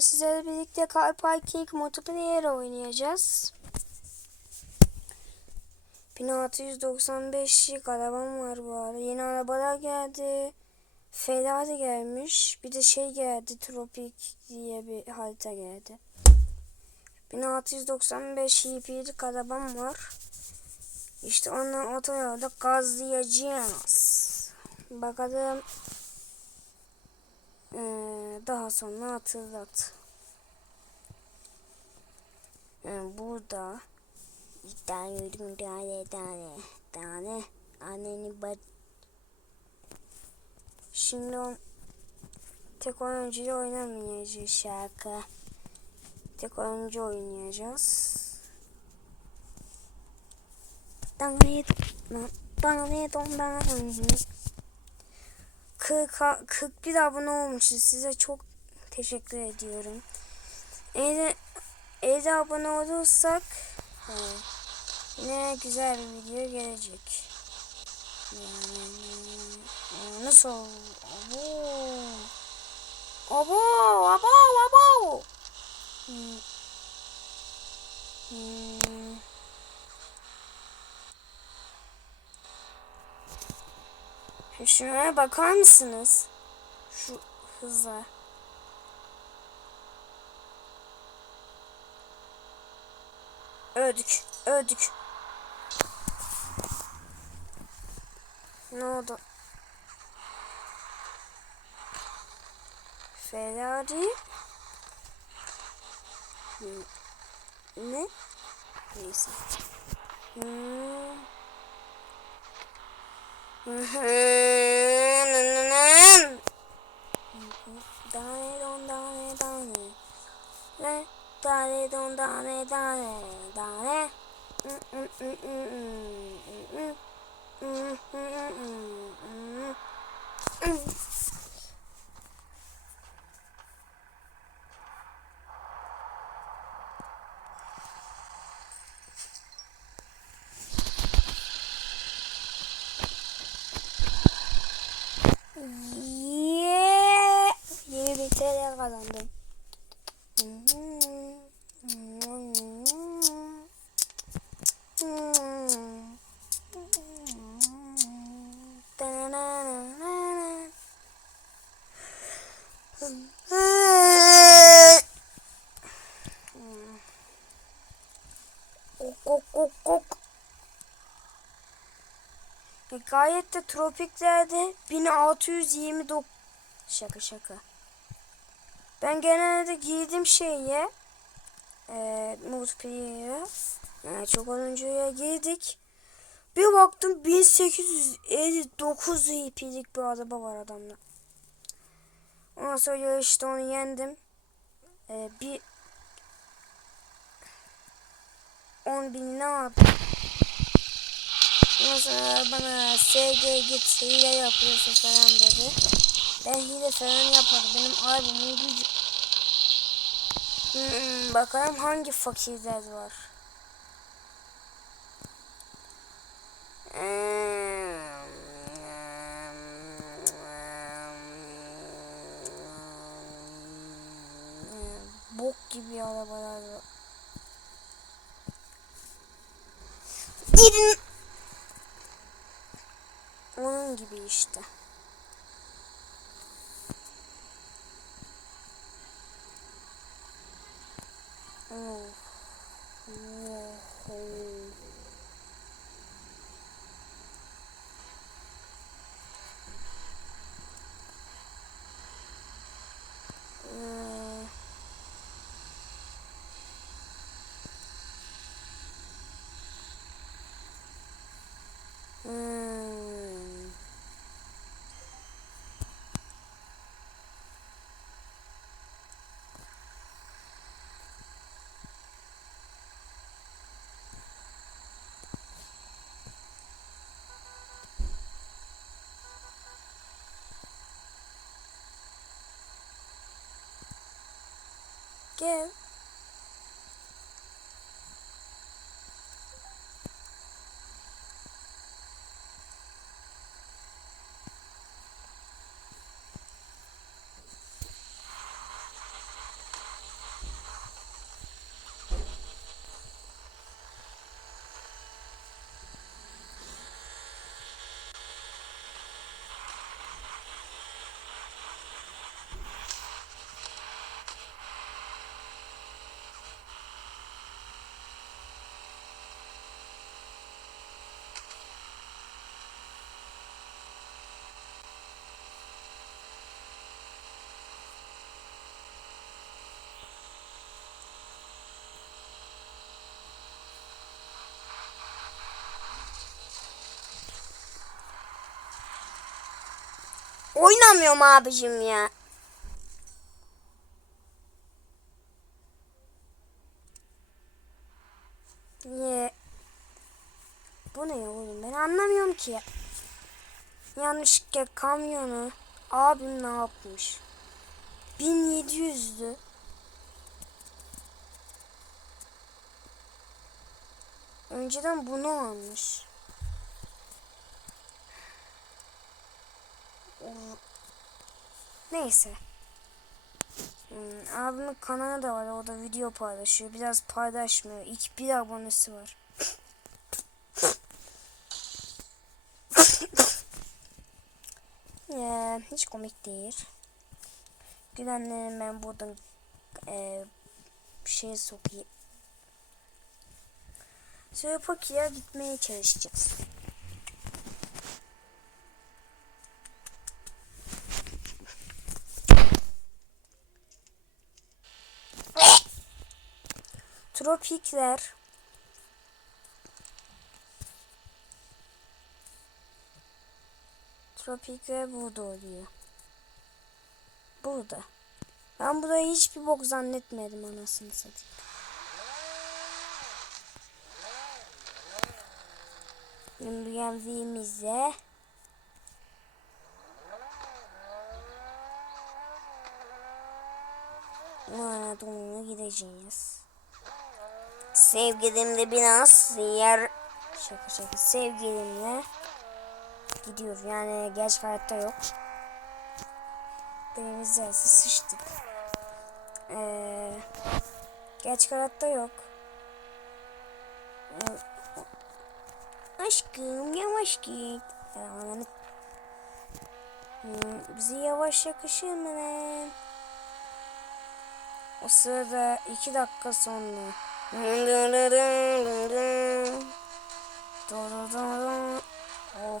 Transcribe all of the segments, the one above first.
Sizlerle birlikte Car Parking Multiplayer oynayacağız. 1695 arabam var bu arada. Yeni arabalar geldi. Ferrari gelmiş. Bir de şey geldi. Tropik diye bir harita geldi. 1695 HP'lik arabam var. İşte ondan otoyolda gazlayacağız. Bakalım ee, daha sonra hatırlat. Ee, burada bir tane yürüdüm tane tane tane anneni bat Şimdi on tek oyuncuyla oynamayacağız şarkı. Tek oyuncu oynayacağız. Tane tane tane 40, 41 abone olmuşuz. Size çok teşekkür ediyorum. Eğer, eğer abone olursak e, yine güzel bir video gelecek. Nasıl? Abo. Abo, abo, abo. Hmm. Hmm. Şuna bakar mısınız? Şu hıza. Öldük. Öldük. Ne oldu? Ferrari. Ne? Neyse. Hmm. Hey. Gayet de tropiklerde 1629 şaka şaka. Ben genelde giydim şeyi e, multiplayer'ı yani çok oyuncuya girdik. Bir baktım 1859 IP'lik bir araba var adamda. Ondan sonra yarışta onu yendim. E, bir 10 bin ne yaptım? Ondan bana SG git hile yapıyorsun falan dedi. Ben hile falan yapmadım. Benim albümün gücü... Hmm, bakalım hangi fakirler var. Bok gibi arabalar var. Gidin. Gibi işte. Oh. Oh. Ee, Hmm. Gel. Oynamıyorum abicim ya. Niye? Bu ne oğlum ben anlamıyorum ki. Yanlışlıkla kamyonu abim ne yapmış? 1700'dü. Önceden bunu almış. Neyse. Hmm, abimin kanalı da var. O da video paylaşıyor. Biraz paylaşmıyor. İlk bir abonesi var. Ya, hiç komik değil. Gülenlerin ben buradan e, bir şey sokayım. Şöyle Poki'ye gitmeye çalışacağız. Tropikler Tropikler burada oluyor. Burada. Ben burayı hiçbir bok zannetmedim anasını satayım. Şimdi geldiğimizde Anadolu'ya gideceğiz. Sevgilimle biraz yer şaka şaka sevgilimle gidiyor. Yani geç hayatta yok. Deniz yazı sıçtık. Ee, geç hayatta yok. Ee, Aşkım yavaş git. Yani, hmm, bizi yavaş yakışır mı? O sırada iki dakika sonra. Oh.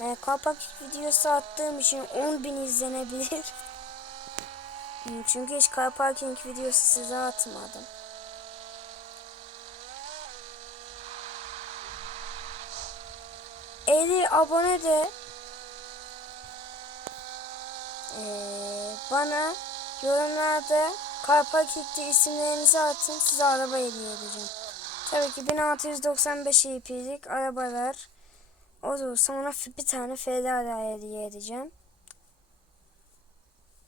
Ben kapak videosu attığım için 10.000 izlenebilir. Çünkü hiç car parking videosu size atmadım. Eli abone de ee, bana yorumlarda car parking'de isimlerinizi atın size araba hediye edeceğim. Tabii ki 1695 EP'lik arabalar olursa ona bir tane Ferrari hediye edeceğim.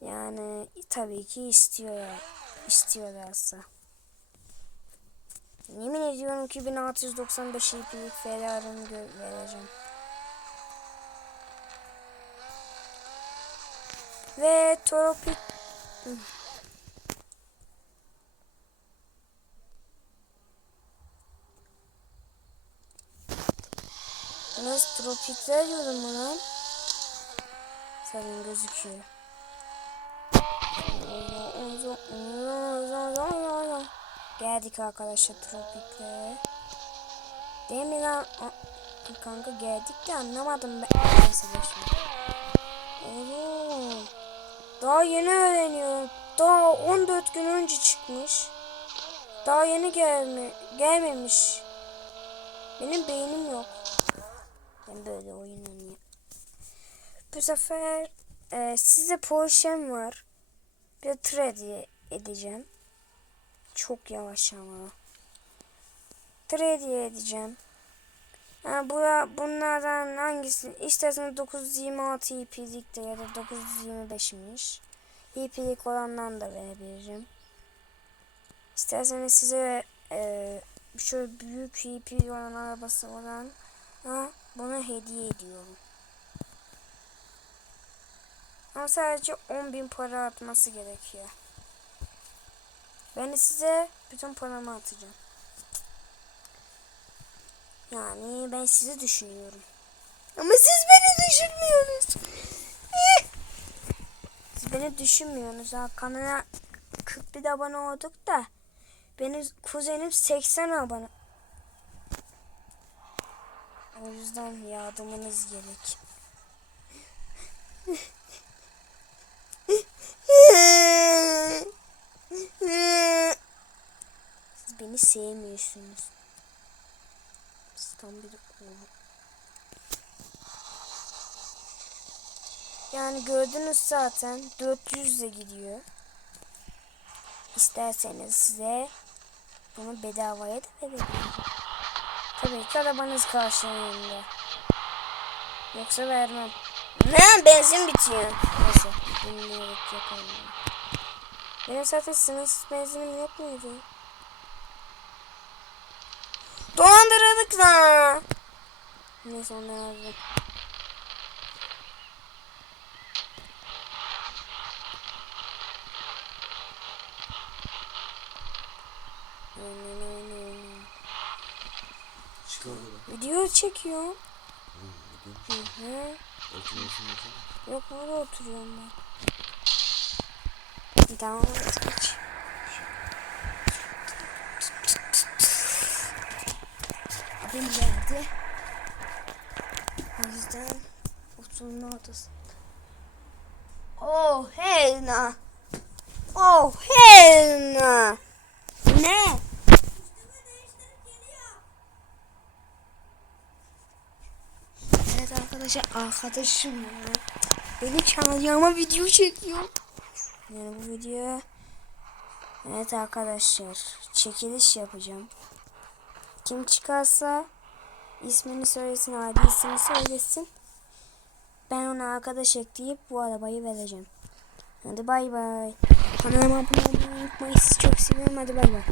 Yani tabii ki istiyorlar. istiyorlarsa. Yemin ediyorum ki 1695 EP'lik Ferrari'mi vereceğim. Ve tropik Nasıl tropikler diyorum buna? Senin gözüküyor. Geldik arkadaşlar tropiklere. Değil mi lan? Kanka geldik de anlamadım ben. Neyse. Daha yeni öğreniyorum. Daha 14 gün önce çıkmış. Daha yeni gelme gelmemiş. Benim beynim yok. Ben böyle oyun oynuyorum. Bu sefer e, size Porsche'm var. Bir de tır hediye edeceğim. Çok yavaş ama. Hediye edeceğim. Ha, bura, bunlardan hangisi? İsterseniz 926 EP'lik de ya da 925'miş. EP'lik olandan da verebilirim. İsterseniz size e, şöyle büyük EP olan arabası olan ha, bunu hediye ediyorum. Ama sadece 10.000 para atması gerekiyor. Ben de size bütün paramı atacağım. Yani ben sizi düşünüyorum. Ama siz beni düşünmüyorsunuz. siz beni düşünmüyorsunuz. Ha, kanala 41 abone olduk da benim kuzenim 80 abone. O yüzden yardımınız gerek. Siz beni sevmiyorsunuz. Siz tam bir oğlu. Yani gördünüz zaten 400 de gidiyor. İsterseniz size bunu bedavaya da verebilirim. Tabii ki arabanız karşılığında. Yoksa vermem. Ne benzin bitiyor. Neyse dinleyerek yapalım. Benim zaten sınırsız benzinim yok muydu? Dolandırıldık lan. Neyse ondan aldım. Çıkardı da. Video çekiyor. Hı. Hı. Yok burada oturuyorum ben. Tamam hadi geç. Abim geldi. O yüzden oturma odası. Oh Helena. Oh Helena. Ne? Evet arkadaşlar arkadaşım ya. Beni ama video çekiyor. Yani bu video Evet arkadaşlar çekiliş yapacağım. Kim çıkarsa ismini söylesin, adresini söylesin. Ben ona arkadaş ekleyip bu arabayı vereceğim. Hadi bay bay. Kanalıma abone olmayı unutmayın. Sizi çok seviyorum. Hadi bay bay.